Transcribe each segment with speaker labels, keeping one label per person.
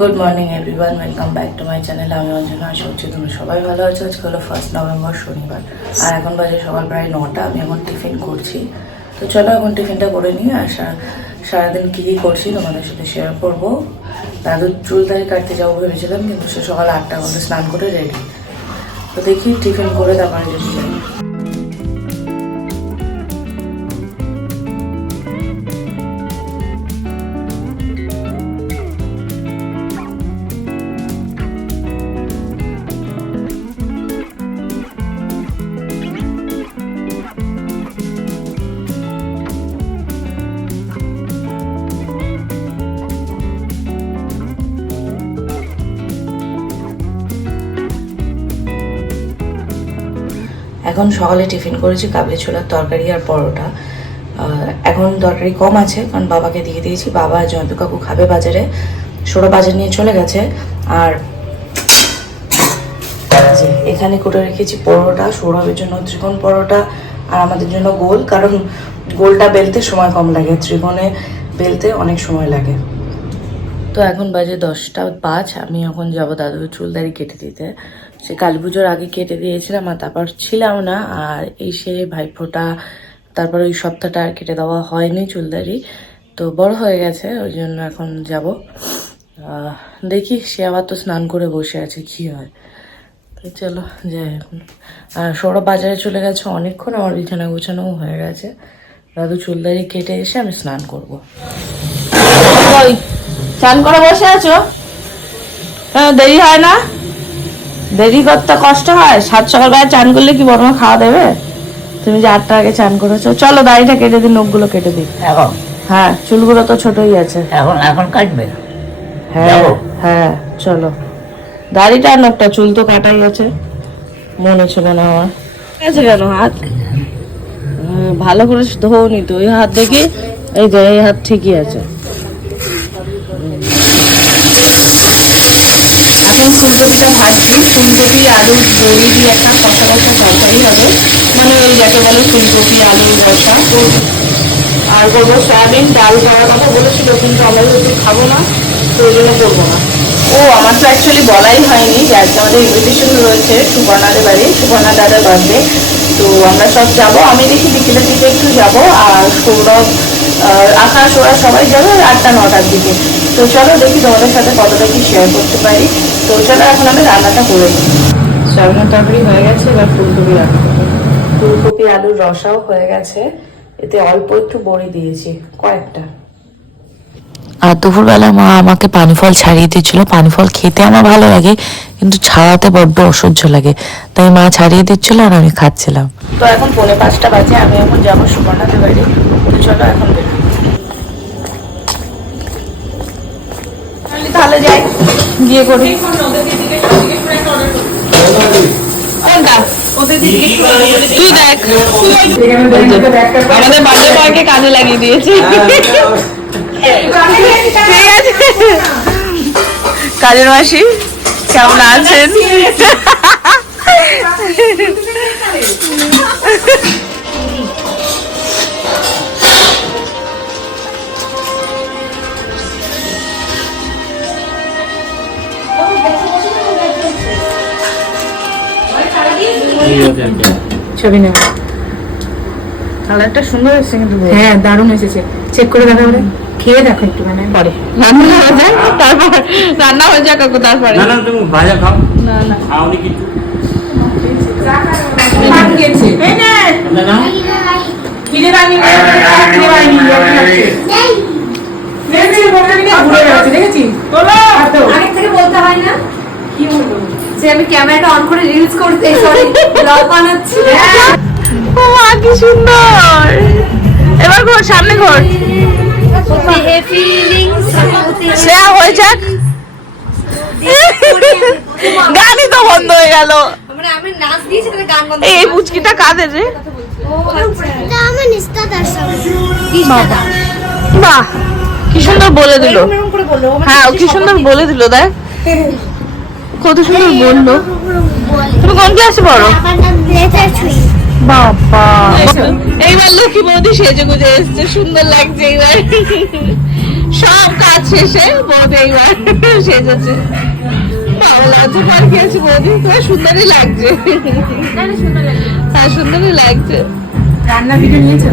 Speaker 1: Good morning everyone welcome back to my channel আমি অঞ্জনা আশা করছি তুমি সবাই ভালো আছো। আজকে হলো ফার্স্ট নভেম্বর শনিবার। আর এখন বাজে সকাল প্রায় নটা। আমি এখন টিফিন করছি। তো চলো এখন টিফিনটা করে নিই আর সারা- সারাদিন কী কী করছি তোমাদের সাথে শেয়ার করব। দাদুর চুল দাড়ি কাটতে যাব ভেবেছিলাম, কিন্তু সে সকাল আটটার মধ্যে স্নান করে রেডি তো দেখি টিফিন করে তারপরে যদি এখন সকালে টিফিন করেছি, কাবলি ছোলার তরকারি আর পরোটা। এখন তরকারি কম আছে, কারণ বাবাকে দিয়ে দিয়েছি। বাবা জয়ন্ত কাকু খাবে বাজারে, সোড়া বাজার নিয়ে চলে গেছে। আর এখানে করে রেখেছি পরোটা, সৌরভের জন্য ত্রিকোণ পরোটা, আর আমাদের জন্য গোল, কারণ গোলটা বেলতে সময় কম লাগে। ত্রিকোণে বেলতে অনেক সময় লাগে। তো এখন বাজে দশটা পাঁচ, আমি এখন যাব দাদুর চুল দাড়ি কেটে দিতে। সে কালী পুজোর আগে কেটে দিয়েছিলাম আর তারপর ছিলাম না, আর এই সে ভাইফোঁটা, তারপর ওই সপ্তাহটা আর কেটে দেওয়া হয়নি চুল দাড়ি তো বড় হয়ে গেছে, ওই জন্য এখন যাব। দেখি সে আবার তো স্নান করে বসে আছে, কি হয়। চলো, যাই এখন। আর সৌরভ বাজারে চলে গেছে অনেকক্ষণ, আমার বিছানা গুছানোও হয়ে গেছে। দাদু চুল দাড়ি কেটে এসে আমি স্নান করব। স্নান করে বসে আছো? হ্যাঁ দেরি হয় না? দেরি করতে কষ্ট হয়? সাত সকালবেলা চান করলে কি বড় মা খাওয়া দেবে? তুমি যে আটটা আগে চান করেছ। চলো দাড়িটা কেটে দিই নখগুলো কেটে দিই।
Speaker 2: এখন?
Speaker 1: হ্যাঁ চুলগুলো তো ছোটই আছে।
Speaker 2: এখন এখন কাটবে?
Speaker 1: হ্যাঁ হ্যাঁ চলো। দাড়িটা আর নখটা চুল তো কাটাই আছে। মনে ছিল না আমার। আছে কেন হাত? হুম, ভালো করে ধোনি তো ওই হাত দেখি? এই যে এই হাত ঠিকই আছে। এখন ফুলকপিটা ভাজছি, ফুলকপি, আলু, দই, দিয়ে একটা কষা কষা তরকারি হবে। মানে ওই যাকে বলে ফুলকপি, আলু রসা আর করব সয়াবিন, ডাল করার কথা বলেছিল, কিন্তু আমরা যেহেতু খাব না, তো ওই জন্য করব না। ও, আমার তো অ্যাকচুয়ালি বলাই হয়নি যে আজকে আমাদের ইনভিটেশন রয়েছে সুবর্ণাদের বাড়ি। সুবর্ণা দাদার বার্থডে তো আমরা সব যাব। আমি দেখি বিকেলের দিকে একটু যাব, আর সৌরভ আকাশ, ওরা সবাই যাবে আটটা, নটার দিকে। তো চলো দেখি তোমাদের সাথে কতটা কি শেয়ার করতে পারি। তো চলো এখন আমি রান্নাটা করে নিই। সয়াবিনের তরকারি হয়ে গেছে এবার ফুলকপি রান্না। ফুলকপি আলুর রসাও হয়ে গেছে। এতে অল্প একটু বড়ি দিয়েছি কয়েকটা।
Speaker 3: আর দুপুরবেলা মা আমাকে পানি ফল ছাড়িয়ে দিচ্ছিল পানি ফল খেতে আমার ভালো লাগে কিন্তু ছাড়াতে বড্ড অসহ্য লাগে। তাই মা ছাড়িয়ে দিচ্ছিল আর আমি খাচ্ছিলাম।
Speaker 1: তো এখন পৌনে পাঁচটা বাজে আমি এখন যাব সুবর্ণাদের বাড়ি। তো চলো এখন বেরোই। তাহলে যাই গিয়ে করি। তুই দেখ আমাদের কাজে লাগিয়ে দিয়েছি। কাজের মাসি কেমন আছেন? ছবি না কালারটা সুন্দর এসেছে কিন্তু
Speaker 4: হ্যাঁ দারুণ এসেছে চেক করে দেখা খেয়ে দেখো একটু মানে
Speaker 1: পরে। রান্না হয়ে যাক তারপর রান্না হয়ে যাক কাকু তারপরে।
Speaker 5: না না তুমি ভাজা খাও।
Speaker 1: না না।
Speaker 5: কিছু।
Speaker 4: খেয়েছে।
Speaker 5: না
Speaker 4: পাইনি দেখেছি তো
Speaker 6: আগে থেকে বলতে হয় না? যে আমি ক্যামেরাটা অন করে রিলস করতে সরি ব্লগ বানাচ্ছি।
Speaker 1: ও মা, কি সুন্দর। এবার ঘোর, সামনে ঘোর। শ্রেয়া হয়ে যাক। গানই তো বন্ধ হয়ে গেল। এই পুচকিটা কাঁদে রে বাহ, কি সুন্দর বলে দিল। হ্যাঁ কি সুন্দর বলে দিল, দেখ। কত সুন্দর বলল তুমি কোন ক্লাসে পড়ো বাবা এইবার লক্ষ্মী বৌদি সেজে গুজে এসছে সুন্দর লাগছে এইবার সব কাজ শেষে বৌদি এইবার সেজেছে ভালো লাগছে পর কি আছে বৌদি তোমার সুন্দরই লাগছে হ্যাঁ সুন্দরই লাগছে
Speaker 4: রান্না ভিডিও নিয়েছো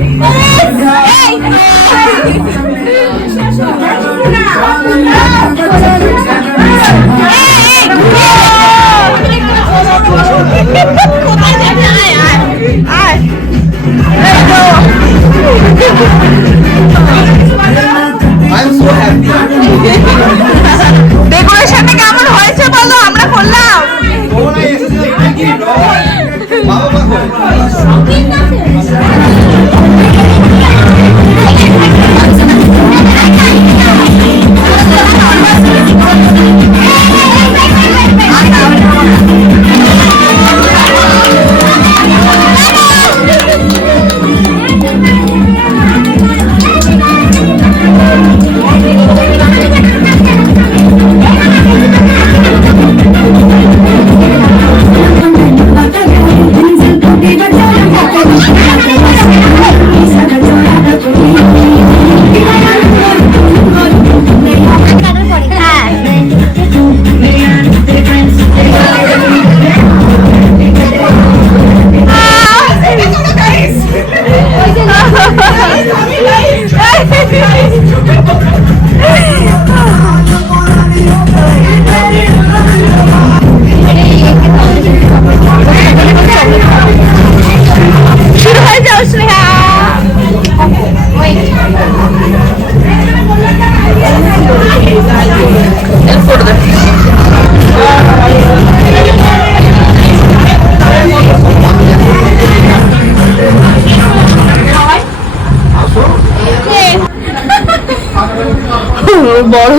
Speaker 1: ডেকোরেশনটা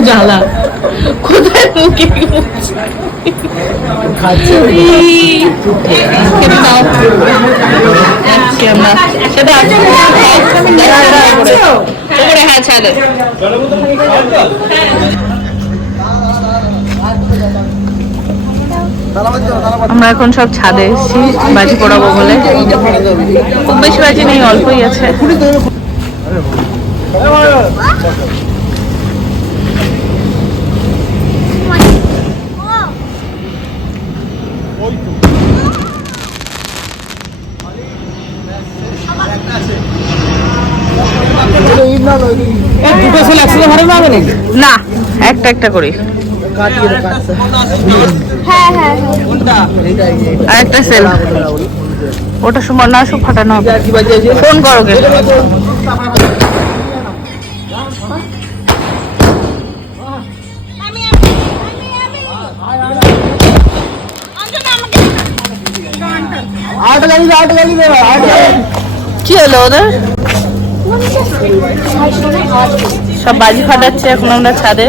Speaker 1: জ্বালা কোথায় মুখে আমরা এখন সব ছাদে এসেছি বাজি পড়াবো বলে। খুব বেশি বাজি নেই অল্পই আছে।
Speaker 3: না হবে নাকি?
Speaker 1: না একটা একটা করি। আর একটা সেল। ওটা সময় না সব ফাটানো হবে। ফোন করো কি হলো ওদের? সব বাজি ফাটাচ্ছে এখন আমরা ছাদে।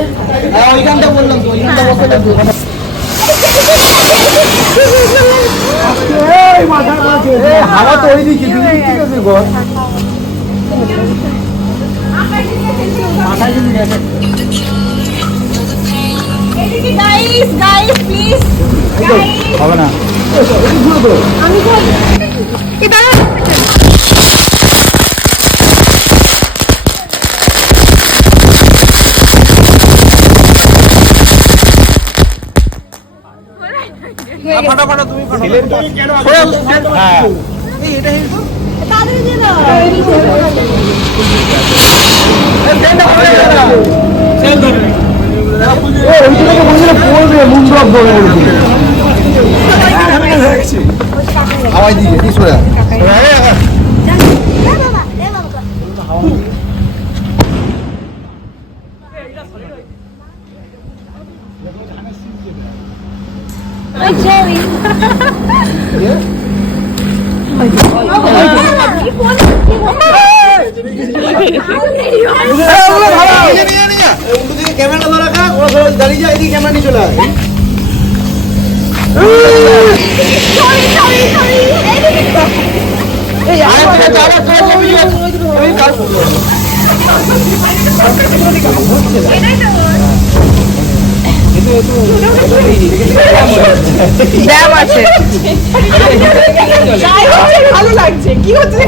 Speaker 3: ফাটা ফাটা তুমি ফাটা হ্যাঁ
Speaker 1: ড্যাম আছে।
Speaker 7: ভালো লাগছে কি হচ্ছে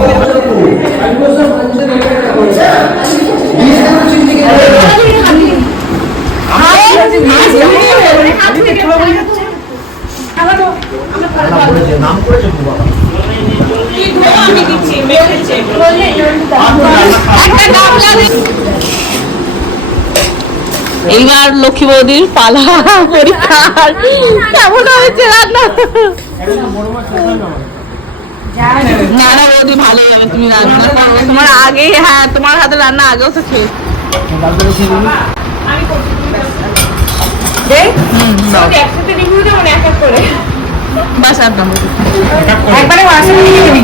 Speaker 1: এইবার লক্ষ্মী বৌদির পালা পরীক্ষা। কেমন হয়েছে রান্না? না না বৌদি ভালো জানে তুমি রান্না করো। তোমার আগে হ্যাঁ তোমার হাতে রান্না আগেও তো খেয়ে।
Speaker 3: একবারে নিয়ে নিবি।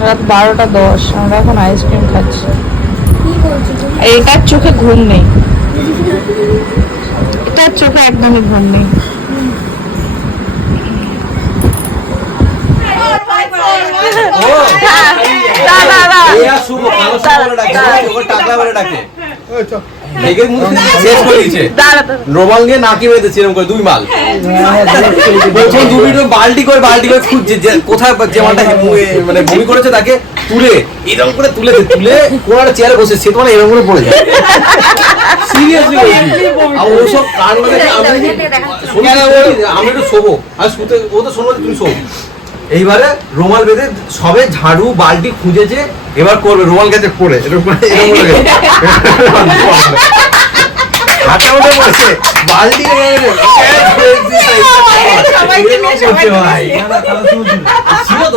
Speaker 1: রাত বারোটা দশ আমরা এখন আইসক্রিম খাচ্ছি। এটার চোখে ঘুম নেই। এটার চোখে একদমই ঘুম নেই। দাদা দাদা
Speaker 2: রোমাল নিয়ে নাকি বেঁধেছে এরকম করে দুই মাল। প্রথম দু মিনিট করে করে খুঁজছে যে কোথায় যে মালটা মানে বমি করেছে তাকে তুলে এরকম করে তুলেছে তুলে কোন একটা চেয়ারে বসে সে তো মানে এরকম করে পড়ে যায়। সিরিয়াসলি আর ওসব কাণ্ড আমি আমি একটু শোবো। আর শুতে ও তো শোনো তুমি শোবো। এইবারে রুমাল বেঁধে সবে ঝাড়ু বালতি খুঁজেছে এবার করবে রুমাল গেছে পড়ে। এরকম উঠে পড়েছে বালতি। কালো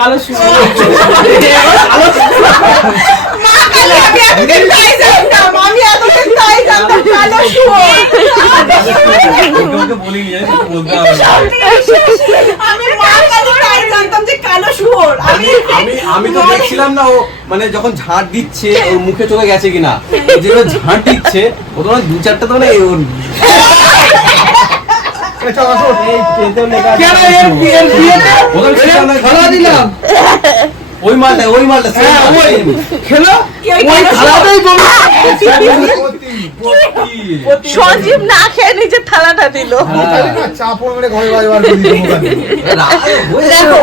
Speaker 2: কালো শুভ। ওকে ওকে বলিনি, জানিস তো, বলতে হবে না। আমি আমি আমি তো দেখছিলাম না ও মানে যখন ঝাঁট দিচ্ছে ওর মুখে চোখে গেছে কিনা। ও যে ও ঝাঁট দিচ্ছে ও তো মানে দু চারটা তো মানে দিলাম। ওই মালটা ওই মালটা ওই খেলো ওই খেলাটাই
Speaker 1: সজীব না খেয়ে নিজের থালাটা দিল।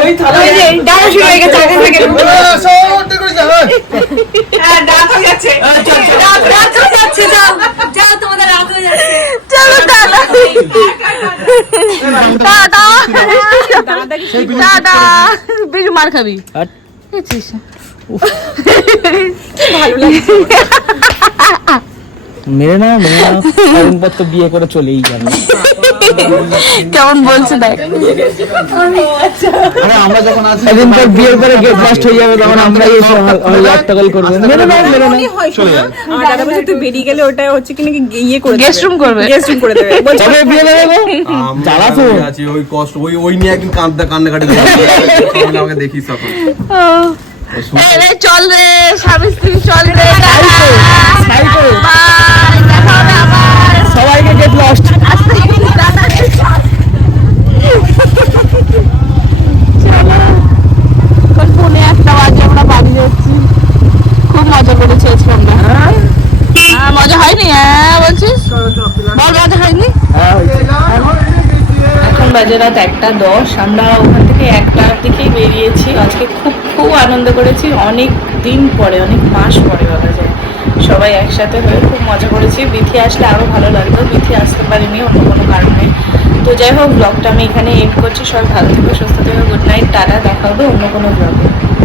Speaker 2: ওই থালা
Speaker 3: ডাল শুরু হয়ে গেছে আগে থেকে।
Speaker 6: যাও। তোমাদের রাত হয়ে যাচ্ছে।
Speaker 1: চলো দাদা। দাদা। দাদা। বেশি মার খাবি? খেয়েছিস?
Speaker 5: মেরে না মেরে না। পর তো বিয়ে করে চলেই যাবে।
Speaker 1: কেমন বলছে দেখ।
Speaker 5: আমরা যখন সেদিন পর বিয়ের পরে গেট ব্লাস্ট হয়ে যাবে তখন আমরা হট্টগোল করব। মেরে না মেরে না।
Speaker 3: আমার দাদা বলছে তুই বেরিয়ে গেলে ওটা হচ্ছে কি নাকি ইয়ে করে
Speaker 1: গেস্ট রুম করবে।
Speaker 3: গেস্ট রুম করে দেবে। বলছে
Speaker 5: তবে বিয়ে দেবে জ্বালা তো।
Speaker 2: আছে ওই কষ্ট ওই ওই নিয়ে একদিন কান্দা করবে। তখন আমাকে দেখিস তখন।
Speaker 1: এই রে, চল রে স্বামী স্ত্রী চল রে
Speaker 5: সবাইকে গেট লস্ট
Speaker 1: একটা বাজে আমরা বাড়ি যাচ্ছি। খুব মজা করেছি আজকে আমরা। হ্যাঁ। মজা হয়নি? হ্যাঁ বলছিস? বল মজা হয়নি? এখন বাজে রাত একটা দশ। আমরা ওখান থেকে একটার দিকেই বেরিয়েছি। আজকে খুব খুব আনন্দ করেছি। অনেক দিন পরে, অনেক মাস পরে বলা যায়। সবাই একসাথে হয়ে খুব মজা করেছি। বিথি আসলে আরও ভালো লাগতো বিথি আসতে পারিনি, অন্য কোনো কারণে। তো যাই হোক ব্লগটা আমি এখানে এড করছি। সবাই ভালো থেকো, সুস্থ থেকো গুড নাইট টাটা, দেখা হবে অন্য কোনো ব্লগে